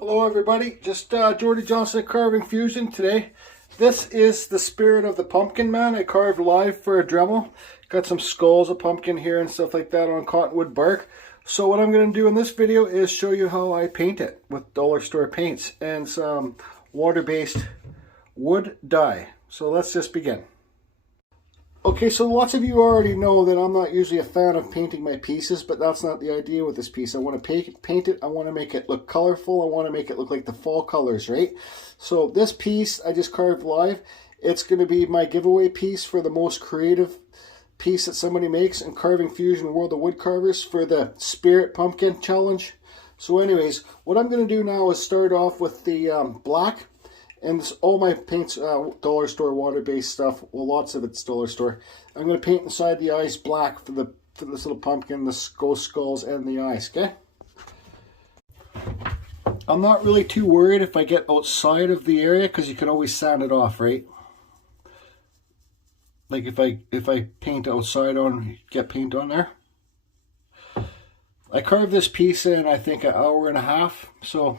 Hello everybody, just Jordy Johnson at Carving Fusion today. This is the spirit of the pumpkin man I carved live for a Dremel. Got some skulls of pumpkin here and stuff like that on cottonwood bark. So what I'm going to do in this video is show you how I paint it with dollar store paints and some water-based wood dye. So let's just begin. Okay, so lots of you already know that I'm not usually a fan of painting my pieces, but that's not the idea with this piece. I want to paint it, I want to make it look colorful, I want to make it look like the fall colors, right? So this piece I just carved live. It's going to be my giveaway piece for the most creative piece that somebody makes in Carving Fusion World of Woodcarvers for the Spirit Pumpkin Challenge. So anyways, what I'm going to do now is start off with the black. And this, all my paint's dollar store water-based stuff. Well, lots of it's dollar store. I'm going to paint inside the eyes black for this little pumpkin, the ghost skulls, and the eyes. Okay. I'm not really too worried if I get outside of the area because you can always sand it off, right? Like if I paint outside on, get paint on there. I carved this piece in I think an hour and a half. So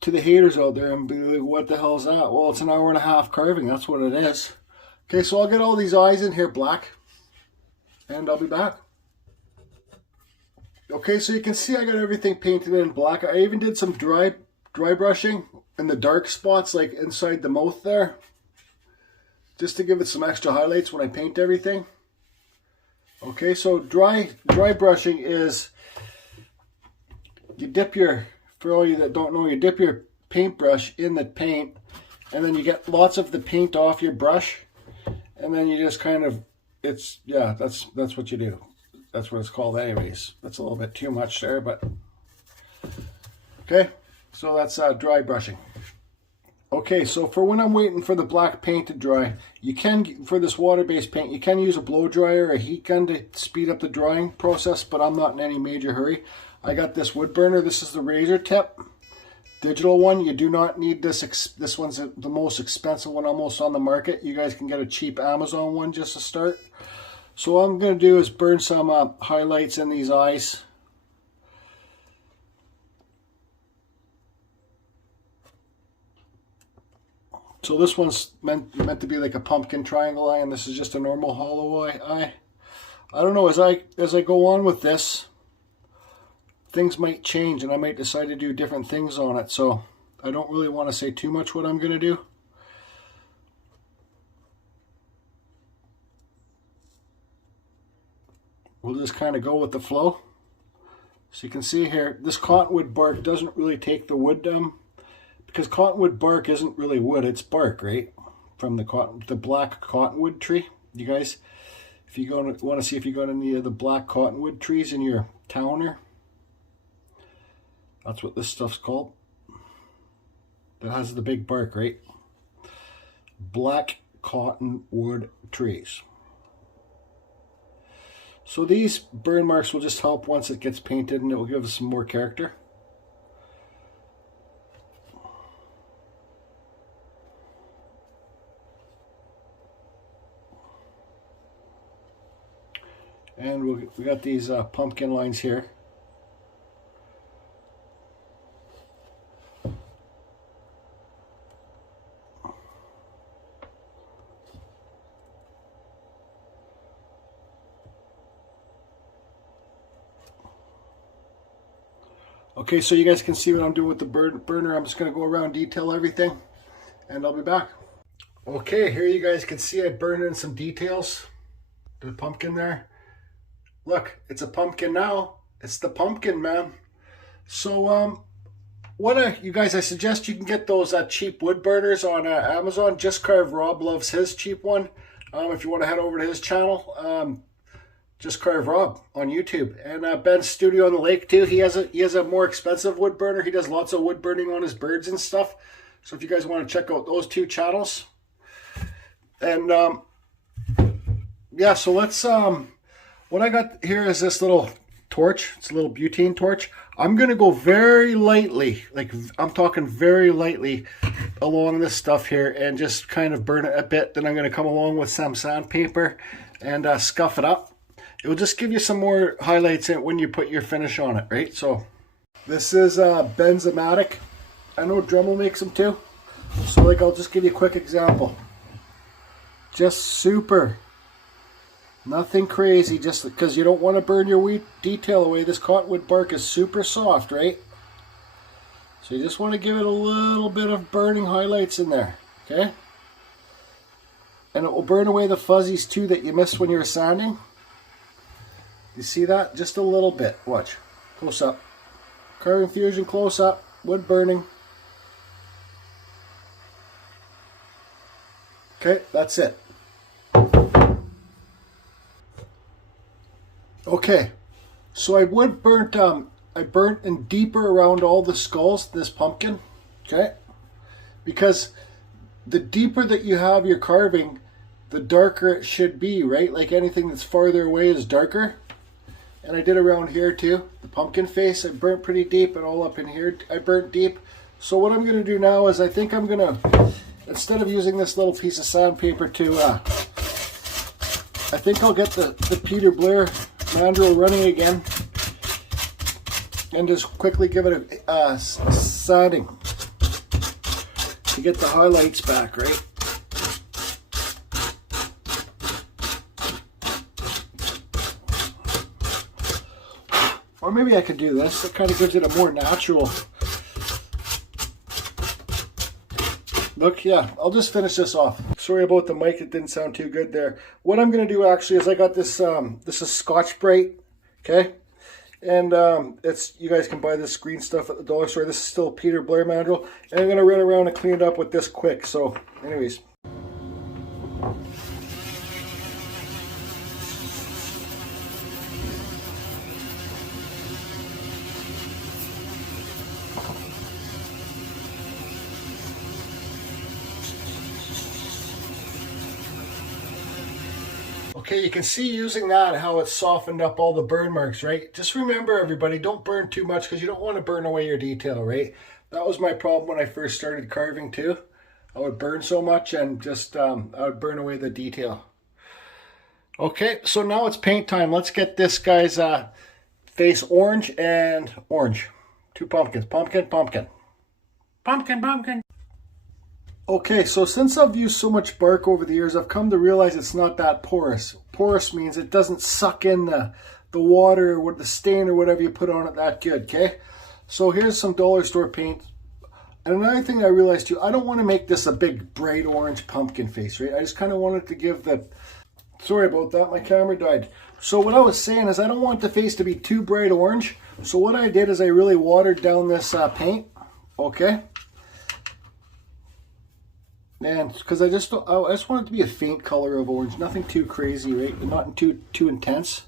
to the haters out there and be like, what the hell is that? Well, it's an hour and a half carving. That's what it is. Okay, so I'll get all these eyes in here black and I'll be back. Okay, so you can see I got everything painted in black. I even did some dry brushing in the dark spots, like inside the mouth there, just to give it some extra highlights when I paint everything. Okay, so dry brushing is you dip your, for all you that don't know, you dip your paintbrush in the paint and then you get lots of the paint off your brush and then you just kind of, it's, yeah, that's what you do. That's what it's called anyways. That's a little bit too much there, but okay, so that's dry brushing. Okay, so for when I'm waiting for the black paint to dry, you can, for this water-based paint, you can use a blow dryer or a heat gun to speed up the drying process, but I'm not in any major hurry. I got this wood burner. This is the razor tip, digital one. You do not need this. This one's the most expensive one almost on the market. You guys can get a cheap Amazon one just to start. So what I'm going to do is burn some highlights in these eyes. So this one's meant to be like a pumpkin triangle eye, and this is just a normal hollow eye. I don't know, as I go on with this, things might change and I might decide to do different things on it, so I don't really want to say too much what I'm going to do. We'll just kind of go with the flow. So you can see here, this cottonwood bark doesn't really take the wood because cottonwood bark isn't really wood, it's bark, right? From the black cottonwood tree. You guys, if you want to see if you got any of the black cottonwood trees in your towner, that's what this stuff's called. That has the big bark, right? Black cottonwood trees. So these burn marks will just help once it gets painted and it will give us some more character. And we got these pumpkin lines here. Okay, so you guys can see what I'm doing with the burner. I'm just going to go around, detail everything, and I'll be back. Okay, here you guys can see I burned in some details to the pumpkin there. Look, it's a pumpkin now. It's the pumpkin man. So, you guys, I suggest you can get those cheap wood burners on Amazon. Just Carve Rob loves his cheap one. If you want to head over to his channel, Just Carve Rob on YouTube. And Ben's Studio on the Lake too. He has a more expensive wood burner. He does lots of wood burning on his birds and stuff. So if you guys want to check out those two channels. And yeah, so let's what I got here is this little torch. It's a little butane torch. I'm gonna go very lightly, like I'm talking very lightly along this stuff here and just kind of burn it a bit. Then I'm gonna come along with some sandpaper and scuff it up. It will just give you some more highlights when you put your finish on it, right? So This is benzomatic. I know Dremel makes them too. So like, I'll just give you a quick example. Just super. Nothing crazy, just because you don't want to burn your wheat detail away. This cottonwood bark is super soft, right? So you just want to give it a little bit of burning highlights in there, okay? And it will burn away the fuzzies too that you missed when you were sanding. You see that? Just a little bit. Watch. Close up. Carving fusion, close up. Wood burning. Okay, that's it. Okay, so I burnt in deeper around all the skulls, this pumpkin, okay? Because the deeper that you have your carving, the darker it should be, right? Like anything that's farther away is darker. And I did around here too. The pumpkin face, I burnt pretty deep, and all up in here, I burnt deep. So what I'm gonna do now is I think I'm gonna, instead of using this little piece of sandpaper to, I think I'll get the peterblair mandrel running again and just quickly give it a sanding to get the highlights back, right? Or maybe I could do this. It kind of gives it a more natural look. Yeah, I'll just finish this off. Sorry about the mic, it didn't sound too good there. What I'm going to do actually is I got this, this is Scotch-Brite, okay? And it's, you guys can buy this green stuff at the dollar store. This is still peterblair mandrel. And I'm going to run around and clean it up with this quick. So anyways. Okay, you can see using that how it softened up all the burn marks, right? Just remember, everybody, don't burn too much because you don't want to burn away your detail, right? That was my problem when I first started carving too. I would burn so much and just I would burn away the detail. Okay, so now it's paint time. Let's get this guy's face orange and orange. Two pumpkins. Pumpkin, pumpkin. Pumpkin, pumpkin. Okay, so since I've used so much bark over the years, I've come to realize it's not that porous. Porous means it doesn't suck in the water or the stain or whatever you put on it that good, okay? So here's some dollar store paint. And another thing I realized too, I don't want to make this a big bright orange pumpkin face, right? I just kind of wanted to give the... Sorry about that, my camera died. So what I was saying is I don't want the face to be too bright orange. So what I did is I really watered down this paint, okay? And because I just want it to be a faint color of orange, nothing too crazy, right? And not too intense.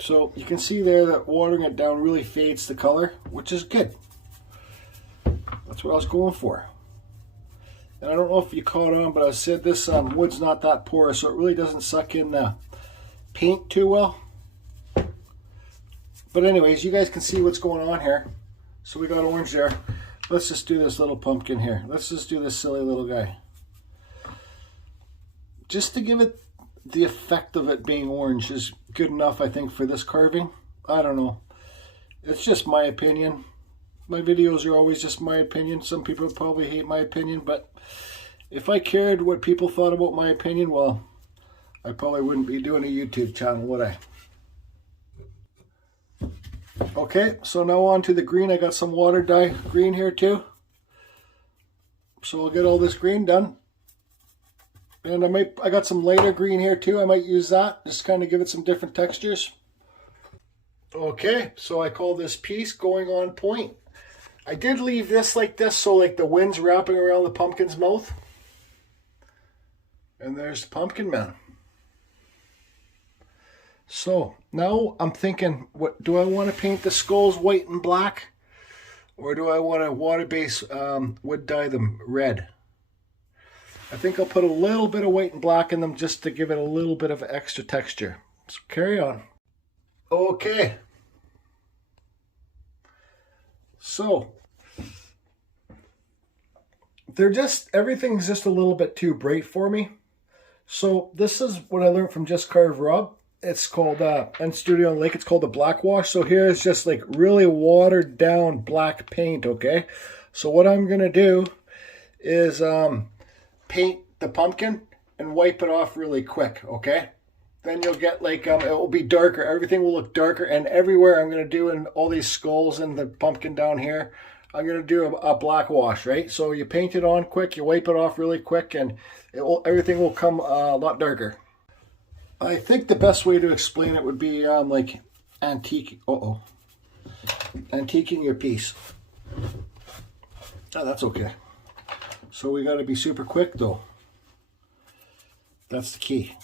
So you can see there that watering it down really fades the color, which is good. That's what I was going for. And I don't know if you caught on, but I said this wood's not that porous, so it really doesn't suck in the paint too well. But anyways, you guys can see what's going on here. So we got orange there. Let's just do this little pumpkin here. Let's just do this silly little guy. Just to give it the effect of it being orange is good enough, I think, for this carving. I don't know. It's just my opinion. My videos are always just my opinion. Some people probably hate my opinion, but if I cared what people thought about my opinion, well, I probably wouldn't be doing a YouTube channel, would I? Okay, so now on to the green. I got some water dye green here too. So we'll get all this green done. And I got some lighter green here too. I might use that, just kind of give it some different textures. Okay, so I call this piece going on point. I did leave this like this, so like the wind's wrapping around the pumpkin's mouth. And there's the pumpkin man. So now I'm thinking, what do I want to paint the skulls white and black, or do I want to water-based wood dye them red? I think I'll put a little bit of white and black in them just to give it a little bit of extra texture. So carry on. Okay. So everything's just a little bit too bright for me. So this is what I learned from Just Carve Rob. It's called, in Studio on Lake, it's called the black wash. So here is just like really watered down black paint, okay? So what I'm going to do is paint the pumpkin and wipe it off really quick, okay? Then you'll get like, it will be darker. Everything will look darker, and everywhere I'm going to do in all these skulls and the pumpkin down here, I'm going to do a black wash, right? So you paint it on quick, you wipe it off really quick, and everything will come a lot darker. I think the best way to explain it would be like antiquing your piece. Oh, that's okay. So we got to be super quick though. That's the key.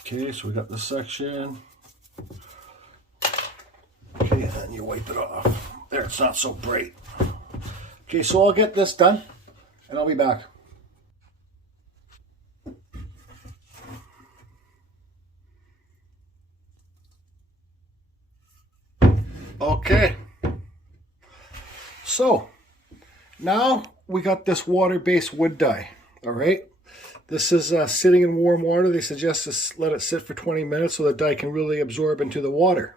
Okay, so we got this section. Okay, and then you wipe it off. There, it's not so bright. Okay, so I'll get this done and I'll be back. Okay, so now we got this water-based wood dye. All right, this is sitting in warm water. They suggest to let it sit for 20 minutes so the dye can really absorb into the water.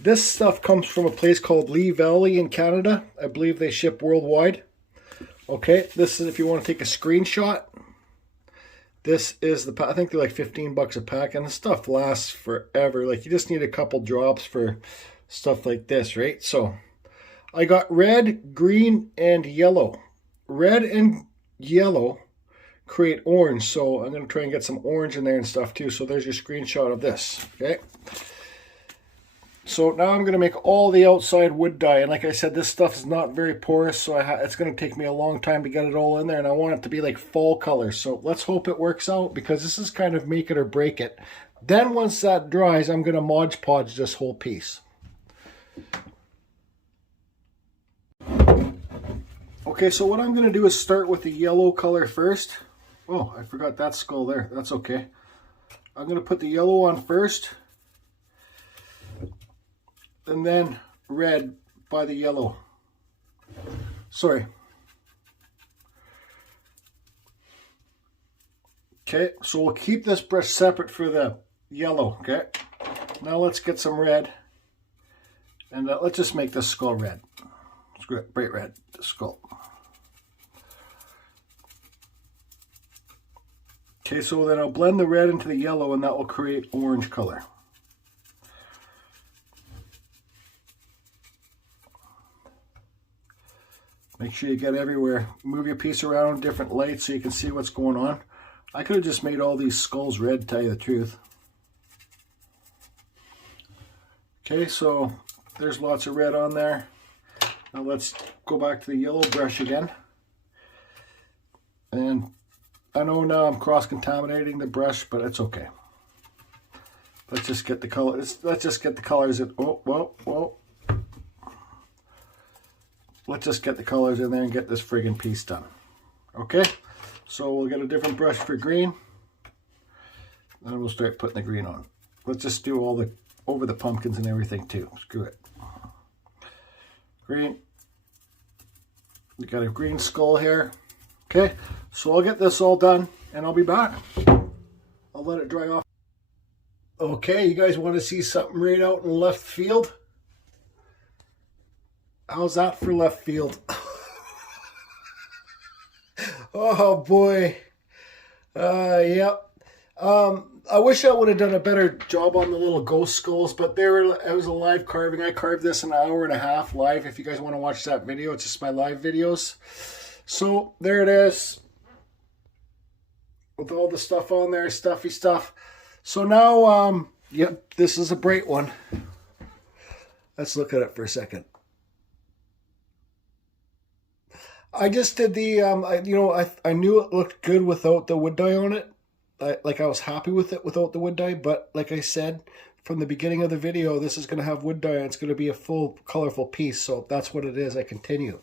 This stuff comes from a place called Lee Valley in Canada. I believe they ship worldwide. Okay, this is if you want to take a screenshot. This is I think they're like 15 bucks a pack, and the stuff lasts forever. Like, you just need a couple drops for stuff like this, right? So I got red, green, and yellow. Red and yellow create orange, so I'm going to try and get some orange in there and stuff too. So there's your screenshot of this, okay? So now I'm going to make all the outside wood dye, and like I said, this stuff is not very porous, so it's going to take me a long time to get it all in there, and I want it to be like fall color. So let's hope it works out, because this is kind of make it or break it. Then once that dries, I'm going to Mod Podge this whole piece. Okay, so what I'm going to do is start with the yellow color first. Oh, I forgot that skull there. That's okay. I'm going to put the yellow on first, and then red by the yellow. Sorry. Okay, so we'll keep this brush separate for the yellow, okay? Now let's get some red. And let's just make this skull red. Bright red, the skull. Okay, so then I'll blend the red into the yellow, and that will create orange color. Make sure you get everywhere. Move your piece around different lights so you can see what's going on. I could have just made all these skulls red, to tell you the truth. Okay, so there's lots of red on there. Now let's go back to the yellow brush again. And I know now I'm cross-contaminating the brush, but it's okay. Let's just get the color. Let's just get the colors in. Let's just get the colors in there and get this friggin' piece done. Okay, so we'll get a different brush for green. Then we'll start putting the green on. Let's just do all the over the pumpkins and everything too. Screw it. Green. We got a green skull here. Okay, so I'll get this all done and I'll be back. I'll let it dry off. Okay, you guys want to see something right out in left field? How's that for left field? Oh boy. Yep. I wish I would have done a better job on the little ghost skulls, but it was a live carving. I carved this in an hour and a half live. If you guys want to watch that video, it's just my live videos. So there it is, with all the stuff on there, stuffy stuff. So now, yep, this is a bright one. Let's look at it for a second. I just did the, I knew it looked good without the wood dye on it. I was happy with it without the wood dye, but like I said from the beginning of the video, this is going to have wood dye, and it's going to be a full colorful piece, so that's what it is. I continue.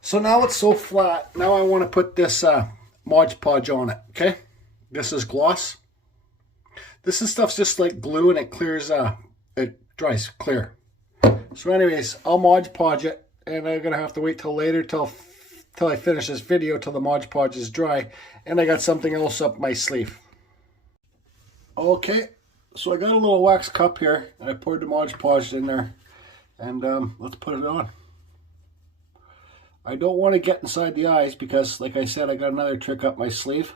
So now it's so flat. Now I want to put this Mod Podge on it, okay? This is gloss. This stuff's just like glue, and it clears, it dries clear. So anyways, I'll Mod Podge it, and I'm going to have to wait till later, till till I finish this video, till the Mod Podge is dry, and I got something else up my sleeve. Okay, so I got a little wax cup here, and I poured the Mod Podge in there, and let's put it on. I don't want to get inside the eyes because, like I said, I got another trick up my sleeve.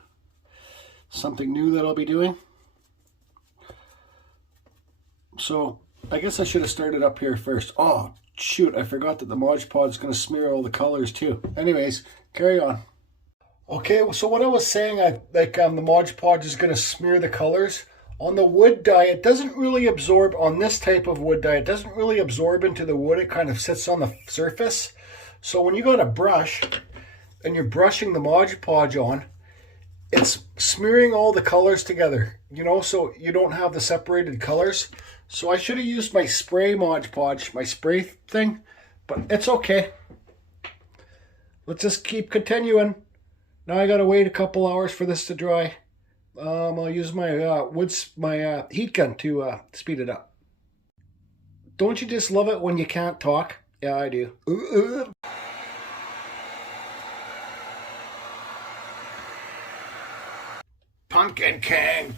Something new that I'll be doing. So, I guess I should have started up here first. Oh, shoot, I forgot that the Mod Podge is going to smear all the colors too. Anyways, carry on. Okay, so what I was saying, the Mod Podge is going to smear the colors. On the wood dye, it doesn't really absorb, on this type of wood dye, it doesn't really absorb into the wood. It kind of sits on the surface. So when you got a brush and you're brushing the Mod Podge on, it's smearing all the colors together, you know, so you don't have the separated colors. So I should have used my spray Mod Podge, my spray thing, but it's okay. Let's just keep continuing. Now I gotta wait a couple hours for this to dry. I'll use my heat gun to speed it up. Don't you just love it when you can't talk? Yeah, I do. Pumpkin King,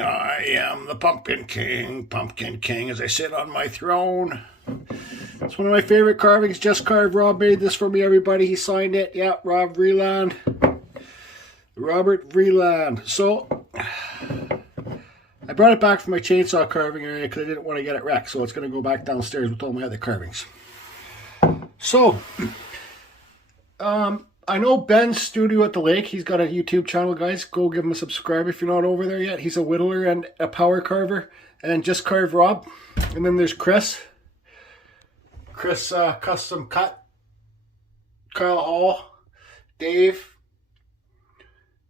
I am the Pumpkin King as I sit on my throne. It's one of my favorite carvings, just carved. Rob made this for me, everybody. He signed it. Yeah, Rob Vreeland. Robert Vreeland. So, I brought it back from my chainsaw carving area because I didn't want to get it wrecked. So it's going to go back downstairs with all my other carvings. So, I know Ben's Studio at the Lake. He's got a YouTube channel, guys. Go give him a subscribe if you're not over there yet. He's a whittler and a power carver. And Just Carve Rob. And then there's Chris. Chris Custom Cut. Kyle Hall. Dave.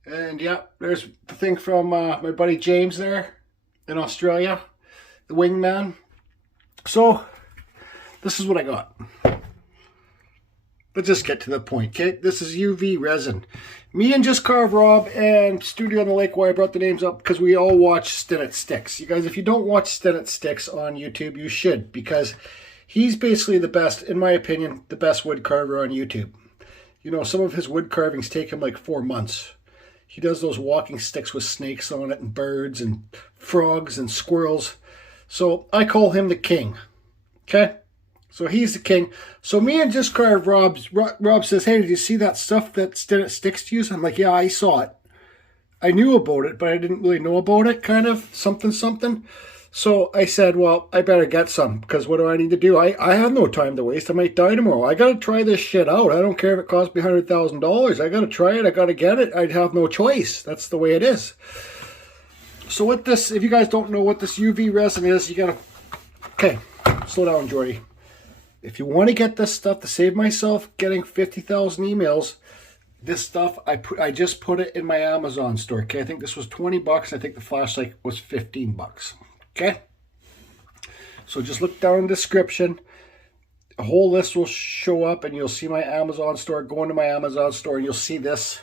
And yeah, there's the thing from my buddy James there in Australia. The wingman. So, this is what I got. Let's just get to the point, okay? This is UV resin. Me and Just Carve Rob and Studio on the Lake, why I brought the names up, because we all watch Stinnett Sticks. You guys, if you don't watch Stinnett Sticks on YouTube, you should, because he's basically the best, in my opinion, the best wood carver on YouTube. You know, some of his wood carvings take him like 4 months. He does those walking sticks with snakes on it and birds and frogs and squirrels. So I call him the king, okay? So he's the king. So me and Just Carve Rob says, hey, did you see that stuff that Stinnett Sticks use? I'm like, yeah, I saw it. I knew about it, but I didn't really know about it, kind of, something. So I said, well, I better get some, because what do I need to do? I have no time to waste. I might die tomorrow. I got to try this shit out. I don't care if it costs me $100,000. I got to try it. I got to get it. I'd have no choice. That's the way it is. So what this, if you guys don't know what this UV resin is, you got to, okay, slow down, Jordy. If you want to get this stuff to save myself getting 50,000 emails, this stuff, I just put it in my Amazon store. Okay, I think this was 20 bucks. I think the flashlight was 15 bucks. Okay, so just look down in the description. A whole list will show up and you'll see my Amazon store. Go into my Amazon store and you'll see this.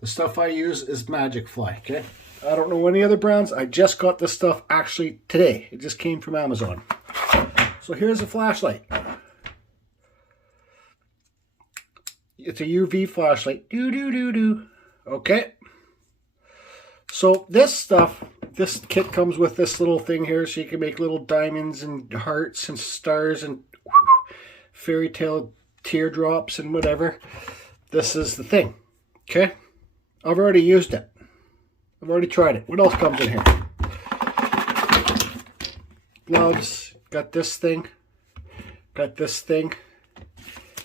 The stuff I use is Magic Fly. Okay, I don't know any other brands. I just got this stuff actually today. It just came from Amazon. So here's a flashlight. It's a UV flashlight. Okay. So this stuff, this kit comes with this little thing here, so you can make little diamonds and hearts and stars and fairy tale teardrops and whatever. This is the thing. Okay. I've already used it. I've already tried it. What else comes in here? Gloves. Got this thing. Got this thing.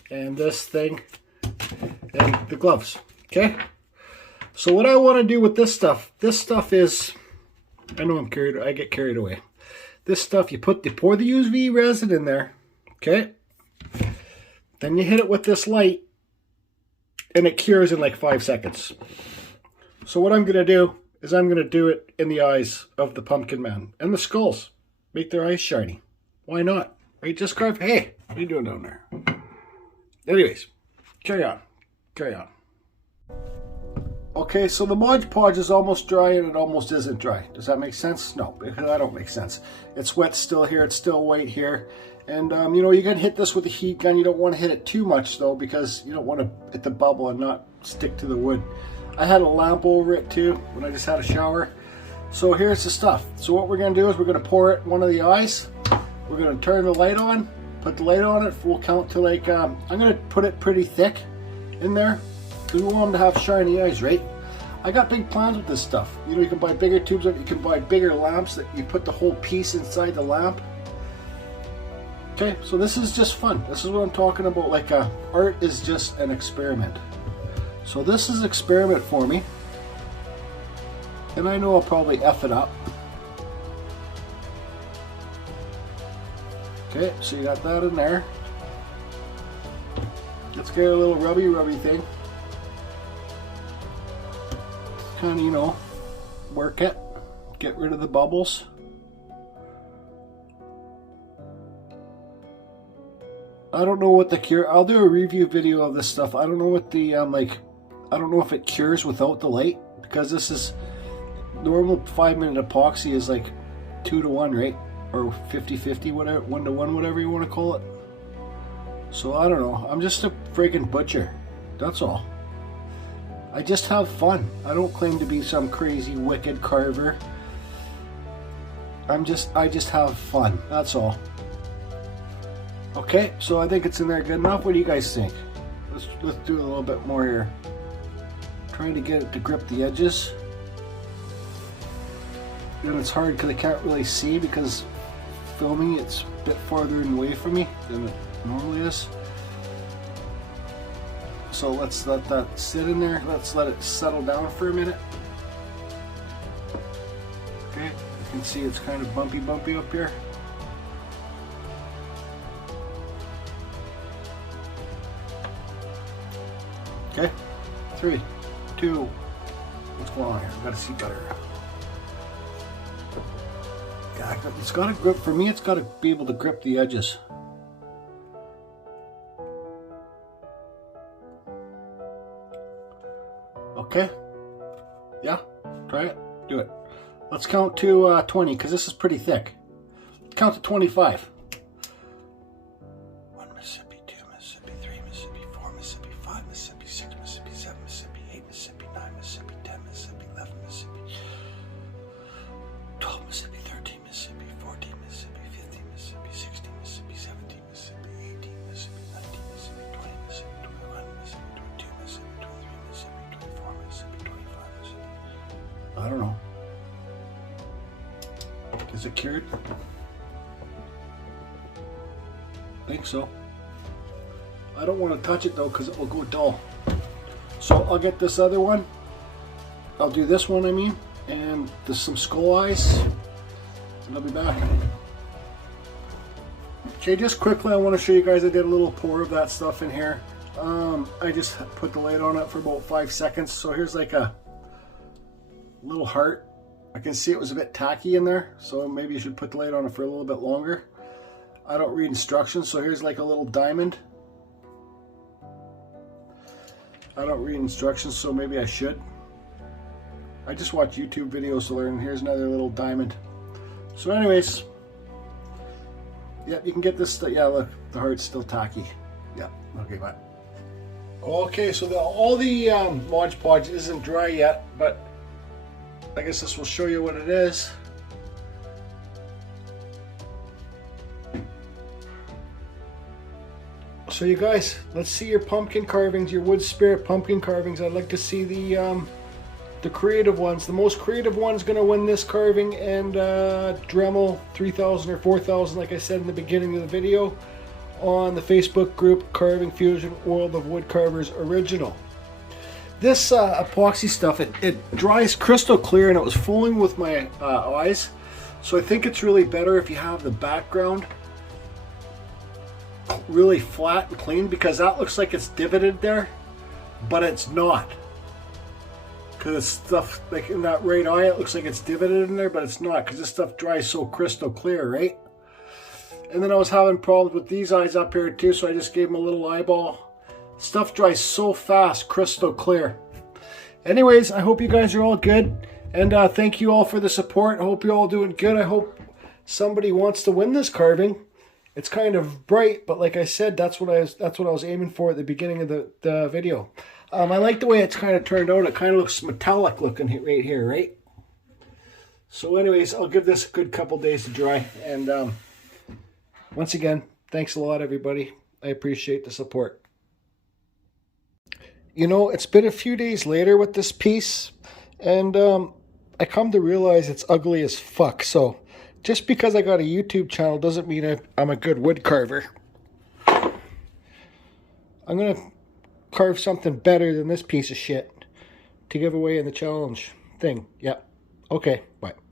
And this thing. And the gloves. Okay. So what I want to do with this stuff is, I know I get carried away. This stuff, you pour the UV resin in there, okay? Then you hit it with this light, and it cures in like 5 seconds. So what I'm going to do is I'm going to do it in the eyes of the pumpkin man and the skulls. Make their eyes shiny. Why not? Right? Just carve. Hey, what are you doing down there? Anyways, carry on. Carry on. Okay. Okay, so the Mod Podge is almost dry and it almost isn't dry. Does that make sense? No, that don't make sense. It's wet still here, it's still white here. And you know, you can hit this with a heat gun. You don't want to hit it too much though, because you don't want to hit the bubble and not stick to the wood. I had a lamp over it too when I just had a shower. So here's the stuff. So what we're going to do is we're going to pour it in one of the eyes. We're going to turn the light on, put the light on it. We'll count to like, I'm going to put it pretty thick in there. We want them to have shiny eyes, right? I got big plans with this stuff. You know, you can buy bigger tubes of it. You can buy bigger lamps that you put the whole piece inside the lamp. Okay, so this is just fun. This is what I'm talking about. Like, art is just an experiment. So this is an experiment for me. And I know I'll probably F it up. Okay, so you got that in there. Let's get a little rubby thing. Kind of, you know, work it. Get rid of the bubbles. I don't know what the cure. I'll do a review video of this stuff. I don't know what the like. I don't know if it cures without the light, because this is normal 5-minute epoxy is like 2 to 1, right? Or 50-50, whatever, 1 to 1, whatever you want to call it. So I don't know. I'm just a freaking butcher. That's all. I just have fun. I don't claim to be some crazy wicked carver. I just have fun. That's all. Okay, so I think it's in there good enough. What do you guys think? Let's do a little bit more here. Trying to get it to grip the edges. And it's hard because I can't really see, because filming it's a bit farther away from me than it normally is. So let's let that sit in there. Let's let it settle down for a minute. Okay, you can see it's kind of bumpy up here. Okay, 3, 2, what's going on here? Gotta see better. Yeah, it's gotta grip, for me it's gotta be able to grip the edges. Okay, yeah, try it, do it. Let's count to 20, because this is pretty thick. Count to 25. Mississippi, 2 Mississippi, 3 Mississippi, 4 Mississippi, 5 Mississippi, 6 Mississippi, 7 Mississippi, 8 Mississippi, 9 Mississippi, 10 Mississippi, 11 Mississippi, 12 Mississippi, 13 Mississippi, 14 Mississippi, 15 Mississippi, 16 Mississippi, 17 Mississippi, 18 Mississippi, 19 Mississippi, 20 Mississippi, 21 Mississippi, 22 Mississippi, 23 Mississippi, 24 Mississippi, 25 Mississippi. I don't know. Is it cured? I think so. I don't want to touch it though, because it will go dull. So I'll get this other one. I'll do this one, I mean, and there's some skull eyes, and I'll be back. Okay, just quickly I want to show you guys, I did a little pour of that stuff in here. I just put the light on it for about 5 seconds. So here's like a little heart. I can see it was a bit tacky in there, so maybe you should put the light on it for a little bit longer. I don't read instructions, so here's like a little diamond. I don't read instructions, so maybe I should. I just watch YouTube videos to learn. Here's another little diamond. So anyways, yep, you can get this. Yeah, look, the heart's still tacky. Yeah, okay, bye. Okay, so all the Mod Podge isn't dry yet, but I guess this will show you what it is. So you guys, let's see your pumpkin carvings, your wood spirit pumpkin carvings. I'd like to see the creative ones. The most creative one's gonna win this carving, and Dremel 3000 or 4000, like I said in the beginning of the video, on the Facebook group Carving Fusion World of Wood Carvers Original. This epoxy stuff, it dries crystal clear, and it was fooling with my eyes. So I think it's really better if you have the background really flat and clean, because that looks like it's divoted there, but it's not. Because stuff like in that right eye, it looks like it's divoted in there, but it's not, because this stuff dries so crystal clear, right? And then I was having problems with these eyes up here too, so I just gave them a little eyeball. Stuff dries so fast, crystal clear. Anyways, I hope you guys are all good. And thank you all for the support. I hope you're all doing good. I hope somebody wants to win this carving. It's kind of bright, but like I said, that's what I was aiming for at the beginning of the video. I like the way it's kind of turned out. It kind of looks metallic looking right here, right? So anyways, I'll give this a good couple days to dry. And once again, thanks a lot, everybody. I appreciate the support. You know, it's been a few days later with this piece, and I come to realize it's ugly as fuck. So just because I got a YouTube channel doesn't mean I'm a good wood carver. I'm going to carve something better than this piece of shit to give away in the challenge thing. Yep. Okay, bye.